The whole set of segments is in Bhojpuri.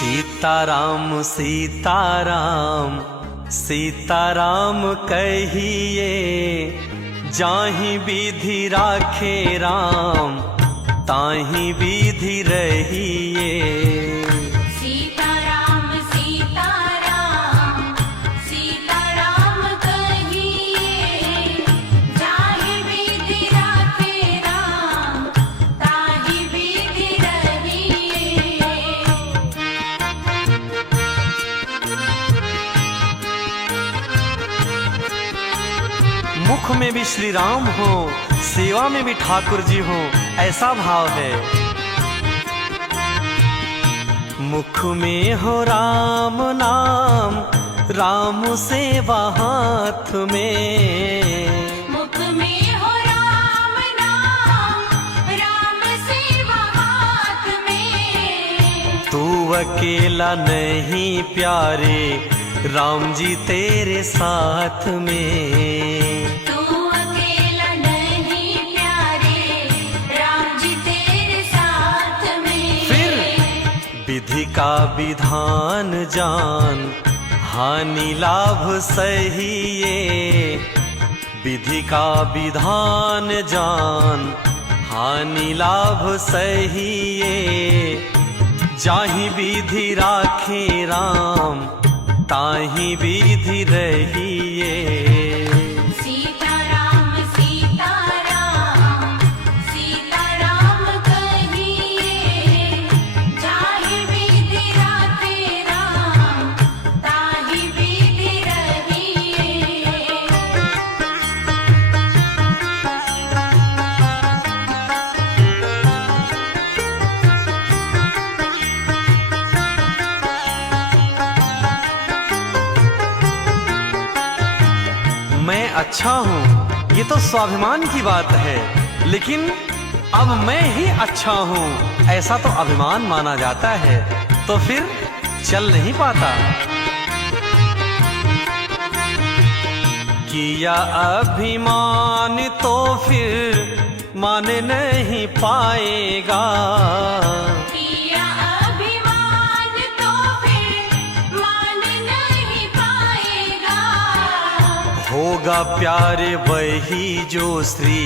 सीताराम सीताराम सीताराम कहिए, जाहि विधि राखे राम ताहि विधि रहिए। सीताराम सीताराम सीताराम कहिए, जाहि विधि राखे राम ताहि विधि रहिए। मुख में भी श्री राम हो, सेवा में भी ठाकुर जी हो, ऐसा भाव है। मुख में हो राम नाम, राम सेवा हाथ में। मुख में हो राम नाम, राम सेवा हाथ में। तू अकेला नहीं प्यारे, राम जी तेरे साथ में। तू अकेला नहीं प्यारे, राम जी तेरे साथ में। फिर विधि का विधान जान, हानि लाभ सहिए। विधि का विधान जान, हानि लाभ सहिए। जाहि विधि राखे राम ताहि विधि रहिए। सीताराम सीताराम सीताराम कहिए, जाहि विधि राखे राम ताहि विधि रहिए। मैं अच्छा हूँ ये तो स्वाभिमान की बात है, लेकिन अब मैं ही अच्छा हूँ ऐसा तो अभिमान माना जाता है, तो फिर चल नहीं पाता। किया अभिमान तो फिर मान नहीं पाएगा। किया अभिमान तो फिर मान नहीं पाएगा। होगा प्यारे वही जो श्री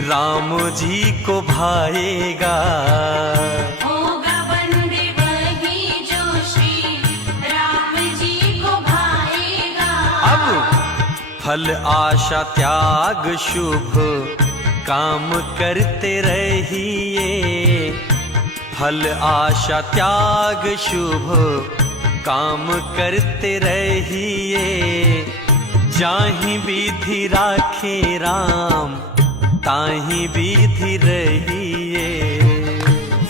राम जी को भाएगा। होगा बंदे वही जो श्री राम जी को भाएगा। अब फल आशा त्याग शुभ काम करते रहिए। फल आशा त्याग शुभ काम करते रहिए। जाहि विधि राखे राम ताहि विधि रहिए।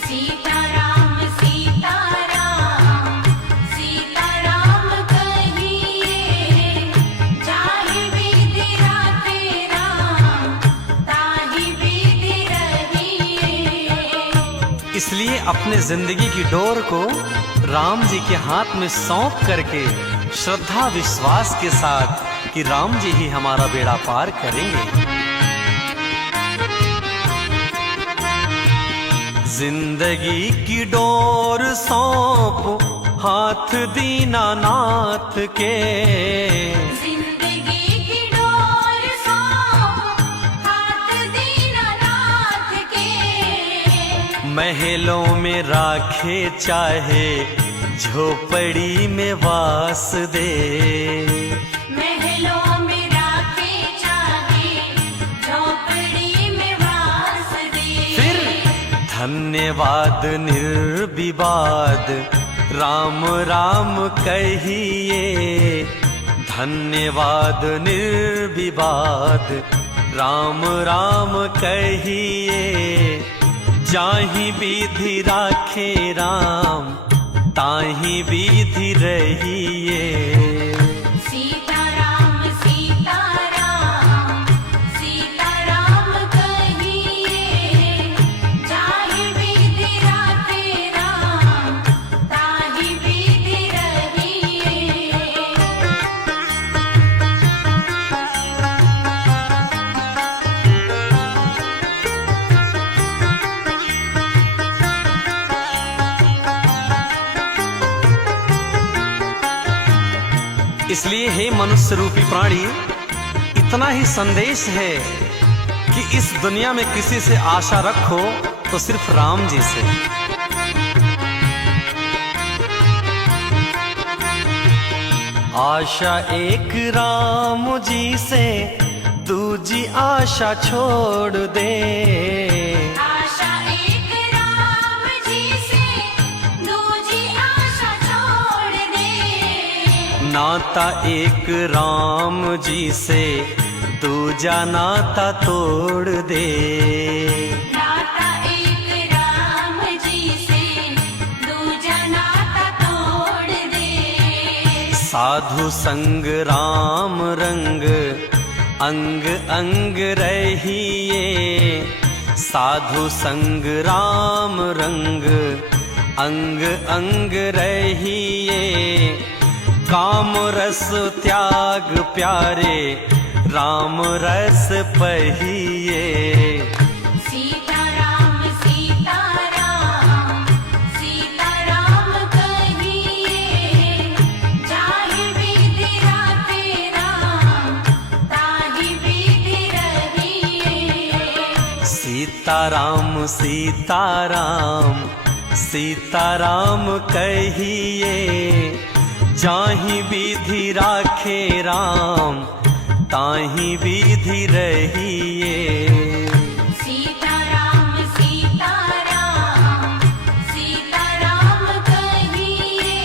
सीताराम सीताराम सीताराम कहिए, जाहि विधि राखे राम ताहि विधि रहिए। इसलिए अपने जिंदगी की डोर को राम जी के हाथ में सौंप करके श्रद्धा विश्वास के साथ कि राम जी ही हमारा बेड़ा पार करेंगे। जिंदगी की डोर सौंप हाथ दीनानाथ के। जिंदगी की डोर सौंप हाथ दीनानाथ के। महलों में राखे चाहे झोपड़ी में वास दे। महलों में राखे चाहे झोपड़ी में वास दे। फिर धन्यवाद निर्विवाद राम राम कहिए। धन्यवाद निर्विवाद राम राम कहिए। जाहि विधि राखे राम ताहि विधि रहिए। सीताराम सीताराम सीताराम कहिए, जाहि विधि राखे राम ताहि विधि रहिए। इसलिए हे मनुष्य रूपी प्राणी, इतना ही संदेश है कि इस दुनिया में किसी से आशा रखो तो सिर्फ राम जी से। आशा एक राम जी से, दूजी आशा छोड़ दे। आशा एक राम जी से, दूजी आशा छोड़ दे। नाता एक राम जी से, दूजा नाता तोड़ दे। नाता एक राम जी से, दूजा नाता तोड़ दे। साधु संग राम रंग, अंग अंग रहिए। साधु संग राम रंग, अंग अंग रहिए। काम रस त्याग प्यारे, राम रस पहिए। सीताराम सीताराम, सीताराम कहिए। जाहि विधि राते राम, ताहि विधि रहिए। सीताराम सीताराम, सीताराम कहिए। जाहि विधि राखे राम, ताहि विधि रहिए। सीताराम सीताराम, सीताराम कहिए।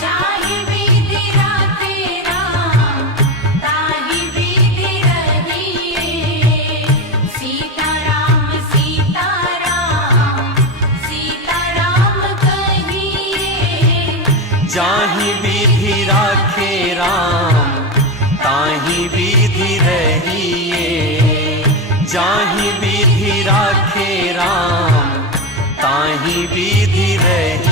जाहि विधि राते राम, ताहि विधि रहिए। सीताराम सीताराम, सीताराम कहिए। जाहि विधि राखे राम, ताहि विधि रहिए। जाहि विधि राखे राम, ताहि विधि रहिए।